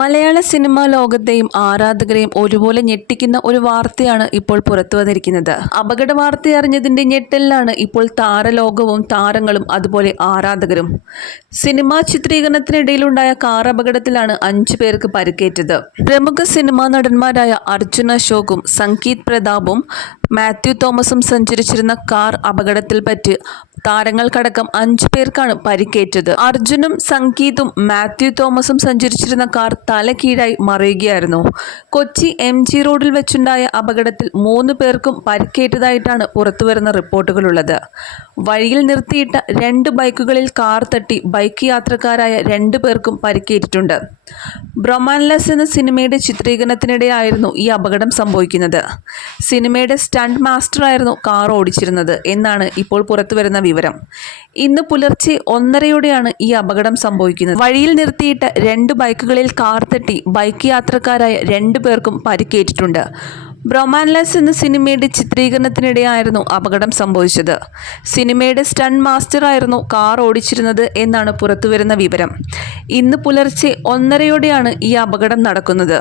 മലയാള cinema ലോകത്തെയും ആരാധകരെയും ഒരുപോലെ ഞെട്ടിക്കുന്ന ഒരു വാർത്തയാണ് ഇപ്പോൾ പുറത്തു വന്നിരിക്കുന്നത്. അപകട വാർത്ത അറിഞ്ഞതിന്റെ ഞെട്ടലിലാണ് ഇപ്പോൾ താരലോകവും താരങ്ങളും അതുപോലെ ആരാധകരും. സിനിമാ ചിത്രീകരണത്തിനിടയിലുണ്ടായ കാർ അപകടത്തിലാണ് അഞ്ചു പേർക്ക് പരിക്കേറ്റത്. പ്രമുഖ സിനിമാ നടന്മാരായ അർജുൻ അശോകും സംഗീത് പ്രതാപും മാത്യു തോമസും സഞ്ചരിച്ചിരുന്ന കാർ അപകടത്തിൽ പറ്റി. താരങ്ങൾക്കടക്കം അഞ്ചു പേർക്കാണ് പരിക്കേറ്റത്. അർജുനും സംഗീതും മാത്യു തോമസും സഞ്ചരിച്ചിരുന്ന കാർ തലകീഴായി മറിയുകയായിരുന്നു. കൊച്ചി എം ജി റോഡിൽ വെച്ചുണ്ടായ അപകടത്തിൽ മൂന്ന് പേർക്കും പരിക്കേറ്റതായിട്ടാണ് പുറത്തുവരുന്ന റിപ്പോർട്ടുകളുള്ളത്. വഴിയിൽ നിർത്തിയിട്ട രണ്ട് ബൈക്കുകളിൽ കാർ തട്ടി ബൈക്ക് യാത്രക്കാരായ രണ്ടു പേർക്കും പരിക്കേറ്റിട്ടുണ്ട്. ബ്രൊമാൻലെസ് എന്ന സിനിമയുടെ ചിത്രീകരണത്തിനിടെയായിരുന്നു ഈ അപകടം സംഭവിക്കുന്നത്. സിനിമയുടെ സ്റ്റണ്ട് മാസ്റ്ററായിരുന്നു കാർ ഓടിച്ചിരുന്നത് എന്നാണ് ഇപ്പോൾ പുറത്തുവരുന്ന വിവരം. ഇന്ന് പുലർച്ചെ ഒന്നരയോടെയാണ് ഈ അപകടം സംഭവിക്കുന്നത്. വഴിയിൽ നിർത്തിയിട്ട രണ്ട് ബൈക്കുകളിൽ കാർ തട്ടി ബൈക്ക് യാത്രക്കാരായ രണ്ടു പേർക്കും പരിക്കേറ്റിട്ടുണ്ട്. ബ്രൊമാൻലെസ് എന്ന സിനിമയുടെ ചിത്രീകരണത്തിനിടെയായിരുന്നു അപകടം സംഭവിച്ചത്. സിനിമയുടെ സ്റ്റണ്ട് മാസ്റ്ററായിരുന്നു കാർ ഓടിച്ചിരുന്നത് എന്നാണ് പുറത്തുവരുന്ന വിവരം. ഇന്ന് പുലർച്ചെ ഒന്നരയോടെയാണ് ഈ അപകടം നടക്കുന്നത്.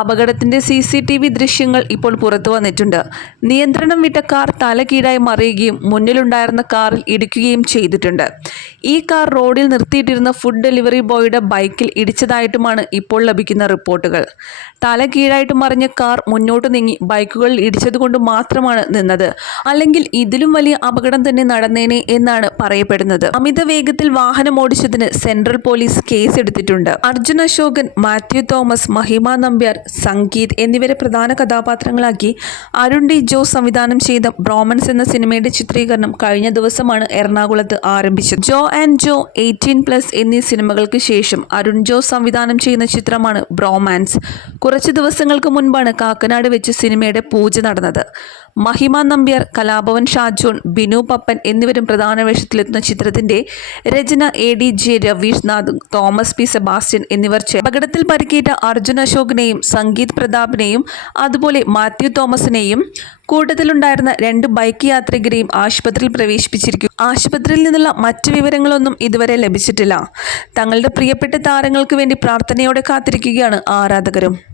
അപകടത്തിന്റെ സി സി ടി വി ദൃശ്യങ്ങൾ ഇപ്പോൾ പുറത്തു വന്നിട്ടുണ്ട്. നിയന്ത്രണം വിട്ട കാർ തലകീഴായി മറിയുകയും മുന്നിലുണ്ടായിരുന്ന കാറിൽ ഇടിക്കുകയും ചെയ്തിട്ടുണ്ട്. ഈ കാർ റോഡിൽ നിർത്തിയിട്ടിരുന്ന ഫുഡ് ഡെലിവറി ബോയുടെ ബൈക്കിൽ ഇടിച്ചതായിട്ടുമാണ് ഇപ്പോൾ ലഭിക്കുന്ന റിപ്പോർട്ടുകൾ. തലകീഴായിട്ട് മറിഞ്ഞ കാർ മുന്നോട്ട് നീങ്ങി ബൈക്കുകളിൽ ഇടിച്ചതുകൊണ്ട് മാത്രമാണ് നിന്നത്. അല്ലെങ്കിൽ ഇതിലും വലിയ അപകടം തന്നെ നടന്നേനെ എന്നാണ് പറയപ്പെടുന്നത്. അമിത വേഗത്തിൽ വാഹനം ഓടിച്ചതിന് സെൻട്രൽ പോലീസ് കേസ് എടുത്തിട്ടുണ്ട്. അർജുൻ അശോകൻ മാത്യു തോമസ് മഹിമ നമ്പ്യാർ സംഗീത് എന്നിവരെ പ്രധാന കഥാപാത്രങ്ങളാക്കി അരുൺ ഡി ജോസ് സംവിധാനം ചെയ്ത ബ്രോമൻസ് എന്ന സിനിമയുടെ ചിത്രീകരണം കഴിഞ്ഞ ദിവസമാണ് എറണാകുളത്ത് ആരംഭിച്ചത്. Jo and Jo eighteen plus എന്നീ സിനിമകൾക്ക് ശേഷം അരുൺ ജോസ് സംവിധാനം ചെയ്യുന്ന ചിത്രമാണ് ബ്രോമാൻസ്. കുറച്ച് ദിവസങ്ങൾക്ക് മുൻപാണ് കാക്കനാട് വെച്ച് സിനിമയുടെ പൂജ നടന്നത്. മഹിമ നമ്പ്യാർ കലാഭവൻ ഷാജോൺ ബിനു പപ്പൻ എന്നിവരും പ്രധാന വേഷത്തിലെത്തുന്ന ചിത്രത്തിന്റെ രചന A D J Ravish Nath Thomas P Sebastian എന്നിവർ അപകടത്തിൽ പരിക്കേറ്റ അർജുൻ അശോകിനെയും സംഗീത് പ്രതാപിനെയും അതുപോലെ മാത്യു തോമസിനെയും കൂട്ടത്തിലുണ്ടായിരുന്ന രണ്ട് ബൈക്ക് യാത്രികരെയും ആശുപത്രിയിൽ പ്രവേശിപ്പിച്ചിരിക്കും. ആശുപത്രിയിൽ നിന്നുള്ള മറ്റ് വിവരങ്ങളൊന്നും ഇതുവരെ ലഭിച്ചിട്ടില്ല. തങ്ങളുടെ പ്രിയപ്പെട്ട താരങ്ങൾക്ക് വേണ്ടി പ്രാർത്ഥനയോടെ കാത്തിരിക്കുകയാണ് ആരാധകരും.